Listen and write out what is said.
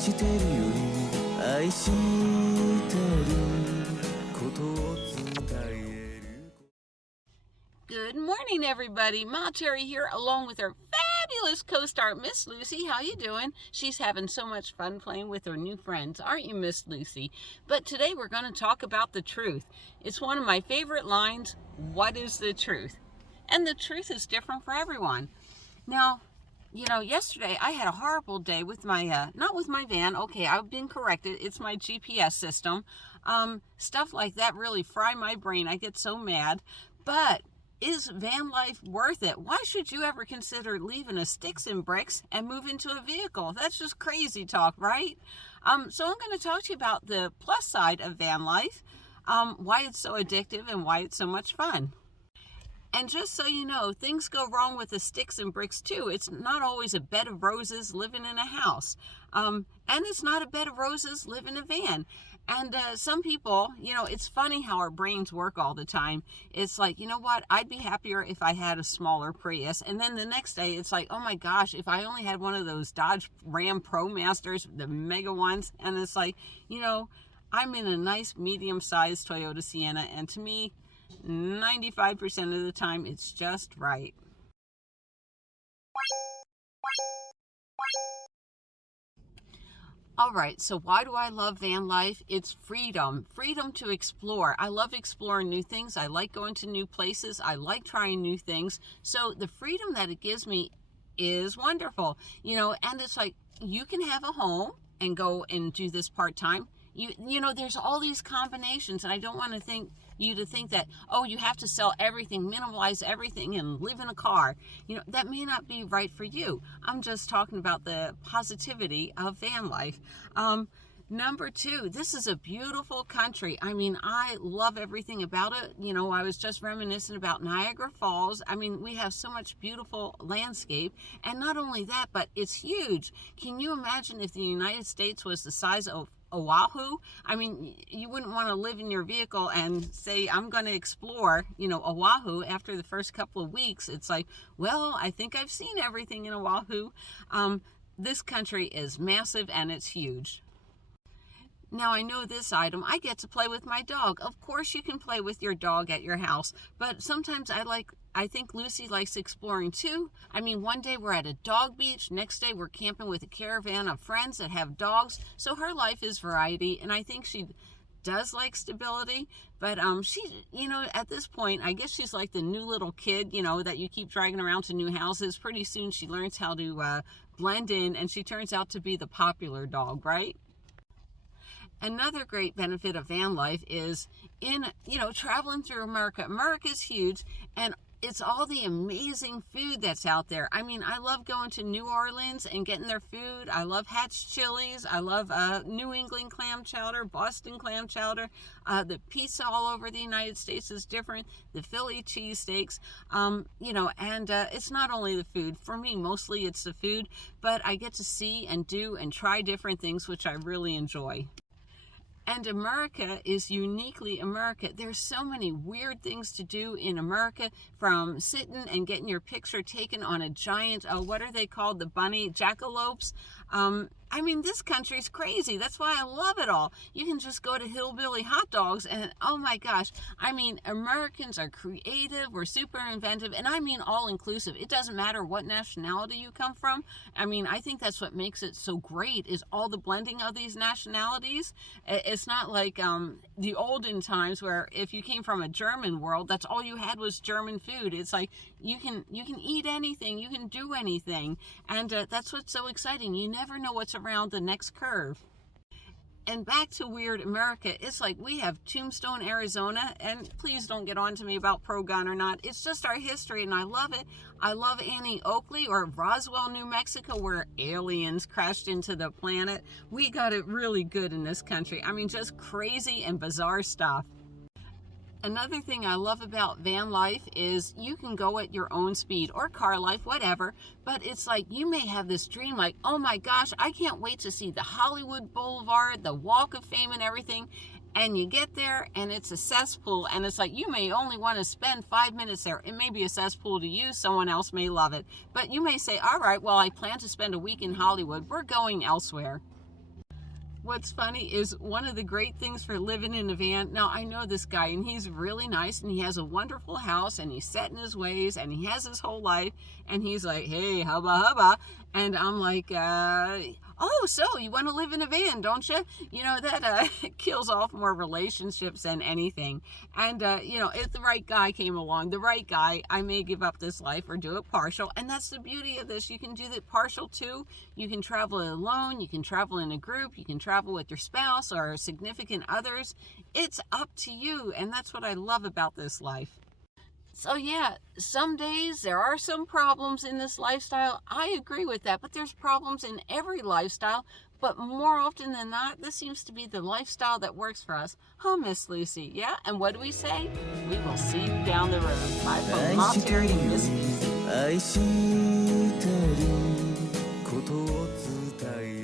してるより愛してることを伝える Good morning, everybody. Ma Terry here, along with her fabulous co-star, Miss Lucy. How you doing? She's having so much fun playing with her new friends, aren't you, Miss Lucy? But today we're going to talk about the truth. It's one of my favorite lines. What is the truth? And the truth is different for everyone. Now, yesterday I had a horrible day with my, not with my van. Okay, I've been corrected. It's my GPS system. Stuff like that really fry my brain. I get so mad. But is van life worth it? Why should you ever consider leaving a sticks and bricks and move into a vehicle? That's just crazy talk, right? So I'm going to talk to you about the plus side of van life, why it's so addictive and why it's so much fun. And just so you know, things go wrong with the sticks and bricks too. It's not always a bed of roses living in a house. And it's not a bed of roses living in a van. And some people, it's funny how our brains work all the time. It's like, you know what? I'd be happier if I had a smaller Prius. And then the next day, it's like, oh my gosh, if I only had one of those Dodge Ram ProMasters, the mega ones. And it's like, I'm in a nice medium-sized Toyota Sienna. And to me, 95% of the time, it's just right. All right, so why do I love van life? It's freedom to explore. I love exploring new things. I like going to new places. I like trying new things. So the freedom that it gives me is wonderful, and it's like you can have a home and go and do this part-time. There's all these combinations, and I don't want to think that, you have to sell everything, minimize everything, and live in a car. That may not be right for you. I'm just talking about the positivity of van life. Number two, this is a beautiful country. I mean, I love everything about it. I was just reminiscing about Niagara Falls. I mean, we have so much beautiful landscape. And not only that, but it's huge. Can you imagine if the United States was the size of Oahu? I mean, you wouldn't want to live in your vehicle and say, I'm going to explore, Oahu after the first couple of weeks. It's like, well, I think I've seen everything in Oahu. This country is massive and it's huge. Now, I know this item, I get to play with my dog. Of course you can play with your dog at your house, but sometimes I think Lucy likes exploring too. I mean, one day we're at a dog beach, next day we're camping with a caravan of friends that have dogs. So her life is variety, and I think she does like stability, but she, at this point, I guess she's like the new little kid, that you keep dragging around to new houses. Pretty soon she learns how to blend in, and she turns out to be the popular dog, right? Another great benefit of van life is traveling through America. America's huge, and it's all the amazing food that's out there. I mean, I love going to New Orleans and getting their food. I love Hatch Chili's. I love New England clam chowder, Boston clam chowder. The pizza all over the United States is different. The Philly cheesesteaks, and it's not only the food. For me, mostly it's the food, but I get to see and do and try different things, which I really enjoy. And America is uniquely America. There's so many weird things to do in America, from sitting and getting your picture taken on a giant, what are they called? The bunny jackalopes. I mean, this country's crazy. That's why I love it all. You can just go to Hillbilly Hot Dogs and, oh my gosh, I mean, Americans are creative, we're super inventive, and I mean all inclusive. It doesn't matter what nationality you come from. I mean, I think that's what makes it so great, is all the blending of these nationalities. It's not like the olden times where if you came from a German world, that's all you had was German food. It's like you can eat anything, you can do anything, and that's what's so exciting. You never know what's around the next curve. And back to weird America, it's like we have Tombstone, Arizona, and please don't get on to me about pro-gun or not. It's just our history, and I love it. I love Annie Oakley, or Roswell, New Mexico, where aliens crashed into the planet. We got it really good in this country. I mean, just crazy and bizarre stuff. Another thing I love about van life is you can go at your own speed, or car life, whatever, but it's like you may have this dream like, oh my gosh, I can't wait to see the Hollywood Boulevard, the Walk of Fame and everything, and you get there and it's a cesspool, and it's like you may only want to spend 5 minutes there. It may be a cesspool to you, someone else may love it, but you may say, all right, well, I plan to spend a week in Hollywood, we're going elsewhere. What's funny is one of the great things for living in a van. Now, I know this guy and he's really nice and he has a wonderful house and he's set in his ways and he has his whole life. And he's like, hey, hubba hubba. And I'm like, oh, so you want to live in a van, don't you? You know, that kills off more relationships than anything. And, you know, if the right guy came along, the right guy, I may give up this life or do it partial. And that's the beauty of this. You can do the partial too. You can travel alone. You can travel in a group. You can travel with your spouse or significant others. It's up to you. And that's what I love about this life. So yeah, some days there are some problems in this lifestyle. I agree with that, but there's problems in every lifestyle. But more often than not, this seems to be the lifestyle that works for us. Huh, Miss Lucy? Yeah? And what do we say? We will see you down the road. Bye from Ma Terry and Miss Lucy. 愛してることを伝え